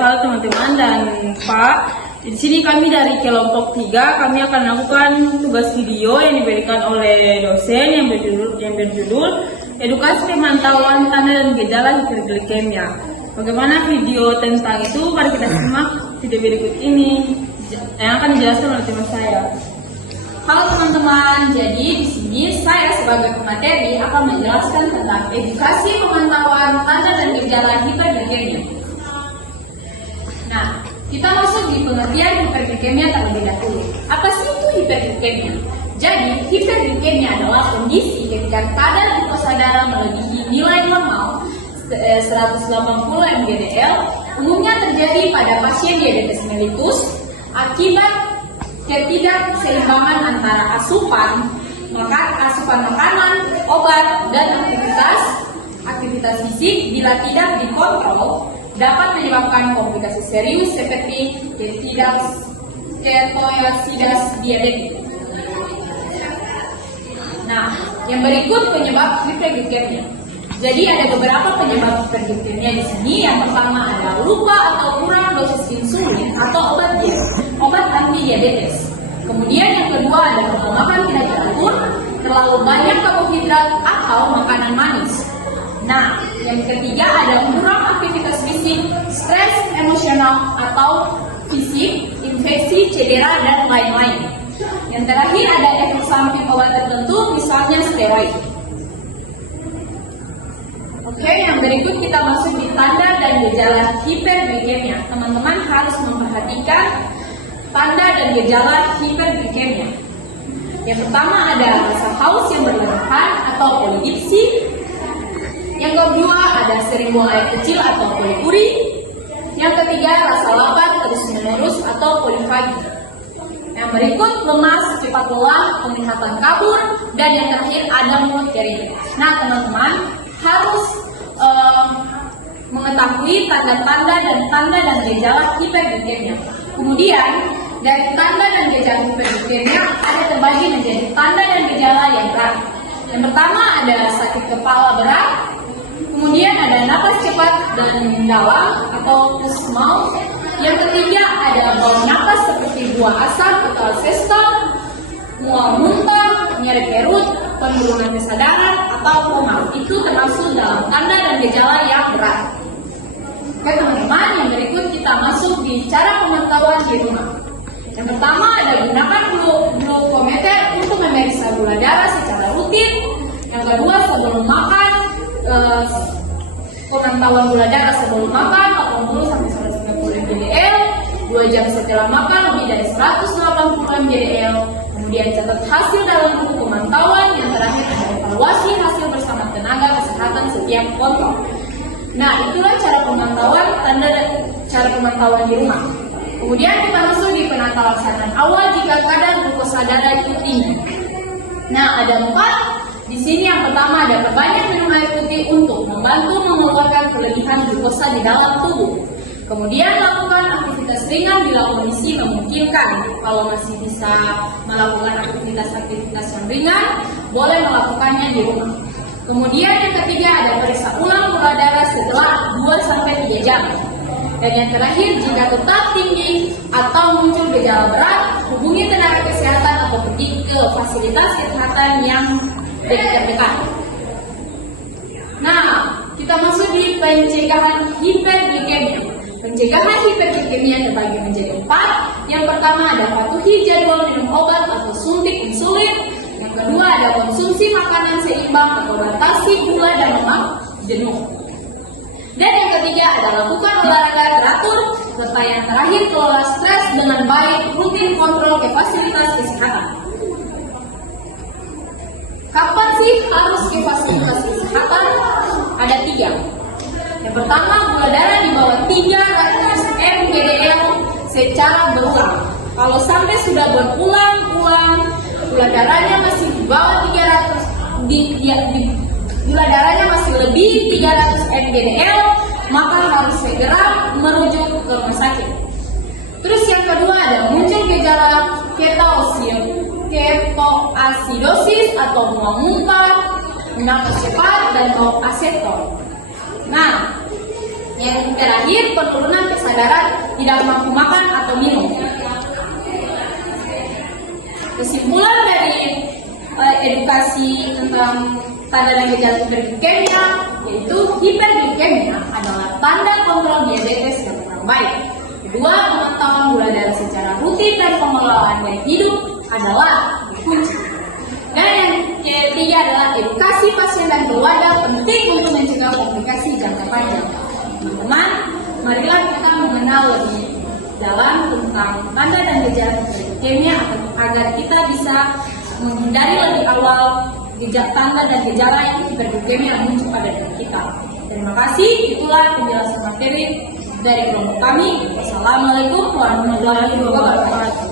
halo teman-teman dan Pak. Di sini kami dari kelompok 3, kami akan melakukan tugas video yang diberikan oleh dosen yang berjudul Edukasi Pemantauan Tanda dan Gejala Hiperglikemia. Bagaimana video tentang itu? Mari kita simak video berikut ini yang akan dijelaskan oleh teman saya. Halo teman-teman, jadi di sini saya sebagai pemateri akan menjelaskan tentang edukasi pemantauan tanda dan gejala hiperglikemia. Nah, kita masuk di pengertian hiperglikemia terlebih dahulu. Apa sih itu hiperglikemia? Jadi, hiperglikemia adalah kondisi ketika kadar glukosa darah melebihi nilai normal 180 mgdl, umumnya terjadi pada pasien diabetes mellitus akibat ketidakseimbangan antara asupan makanan, obat, dan aktivitas fisik bila tidak dikontrol dapat menyebabkan komplikasi serius seperti ketoasidas diabetes. Nah, yang berikut penyebab hiperglikemia. Jadi ada beberapa penyebab hiperglikemia di sini. Yang pertama ada lupa atau kurang dosis insulin atau obat anti diabetes. Kemudian yang kedua ada pola makan tidak teratur, terlalu banyak karbohidrat atau makanan manis. Nah, yang ketiga ada kurang aktivitas fisik, stres emosional atau fisik, infeksi, cedera, dan lain-lain. Yang terakhir ada efek samping obat tertentu, misalnya steroid. Oke, yang berikut kita masuk di tanda dan gejala hiperglikemia. Teman-teman harus memperhatikan tanda dan gejala hiperglikemia. Yang pertama ada rasa haus yang berlebihan atau polidipsi. Yang kedua ada sering buang air kecil atau polikuri. Yang ketiga rasa lapar terus-menerus atau polifagi. Yang berikut lemas, cepat lelah, penglihatan kabur, dan yang terakhir ada mulut kering. Nah teman-teman harus mengetahui tanda-tanda dan gejala hiperglikemia. Kemudian dari tanda dan gejala hiperglikemia ada terbagi menjadi tanda dan gejala yang berat. Yang pertama ada sakit kepala berat, kemudian ada napas cepat dan dalam atau pusmal. Yang ketiga ada bau napas seperti buah asam atau aseton, mual muntah, nyeri perut, penurunan kesadaran atau koma. Itu termasuk dalam tanda dan gejala yang berat. Oke teman-teman, yang berikut kita masuk di cara pemantauan di rumah. Yang pertama ada gunakan glukometer untuk memeriksa gula darah secara rutin. Yang kedua sebelum makan, pemantauan gula darah sebelum makan 80 sampai 130 mgdl, 2 jam setelah makan lebih dari 180 mgdl. Kemudian catat hasil dalam buku pemantauan. Yang terakhir ada evaluasi hasil bersama tenaga kesehatan setiap kontrol. Nah, itulah cara pemantauan cara pemantauan di rumah. Kemudian kita masuk di penata laksanaan awal jika kadar glukosa darah itu tinggi. Nah, ada 4. Di sini yang pertama ada perbanyak minum air putih untuk membantu mengeluarkan kelebihan glukosa di dalam tubuh. Kemudian lakukan aktivitas ringan bila kondisi memungkinkan. Kalau masih bisa melakukan aktivitas yang ringan, boleh melakukannya di rumah. Kemudian yang ketiga ada periksa ulang gula darah setelah 2-3 jam. Dan yang terakhir jika tetap tinggi atau muncul gejala berat, hubungi tenaga kesehatan atau pergi ke fasilitas kesehatan yang terdekat. Nah, kita masuk di pencegahan hiperglikemia. Pencegahan hiperglikemia terbagi menjadi 4. Yang pertama ada patuhi jadwal minum obat atau suntik insulin. Yang kedua ada konsumsi makanan seimbang atau batasi gula dan lemak jenuh. Dan yang ketiga ada lakukan olahraga teratur. Serta yang terakhir kelola stres dengan baik, rutin kontrol ke fasilitas kesehatan. Kapan sih harus ke fasilitas kesehatan? Ada 3. Yang pertama, gula darah di bawah 300 mgdl secara berulang. Kalau sampai sudah berulang-ulang, gula darahnya masih di bawah 300, gula darahnya masih lebih 300 mgdl, maka harus segera merujuk ke rumah sakit. Terus yang kedua ada muncul gejala ketoasidosis atau mual muntah, napas cepat, dan bau aseton. Nah, yang terakhir penurunan kesadaran. berat, tidak mampu makan atau minum. Kesimpulan dari edukasi tentang tanda dan gejala hiperglikemia yaitu hiperglikemia adalah tanda kontrol diabetes yang kurang baik. Kedua, pemantauan gula darah secara rutin dan pengelolaan gaya hidup adalah kunci. Dan yang ketiga adalah edukasi pasien dan keluarga penting untuk mencegah komplikasi jangka panjang. Teman-teman, marilah kita mengenal lebih dalam tentang tanda dan gejala hiperglikemia agar kita bisa menghindari lebih awal tanda dan gejala yang hiperglikemia yang muncul pada diri kita. Terima kasih, itulah penjelasan materi dari kelompok kami. Wassalamualaikum warahmatullahi wabarakatuh.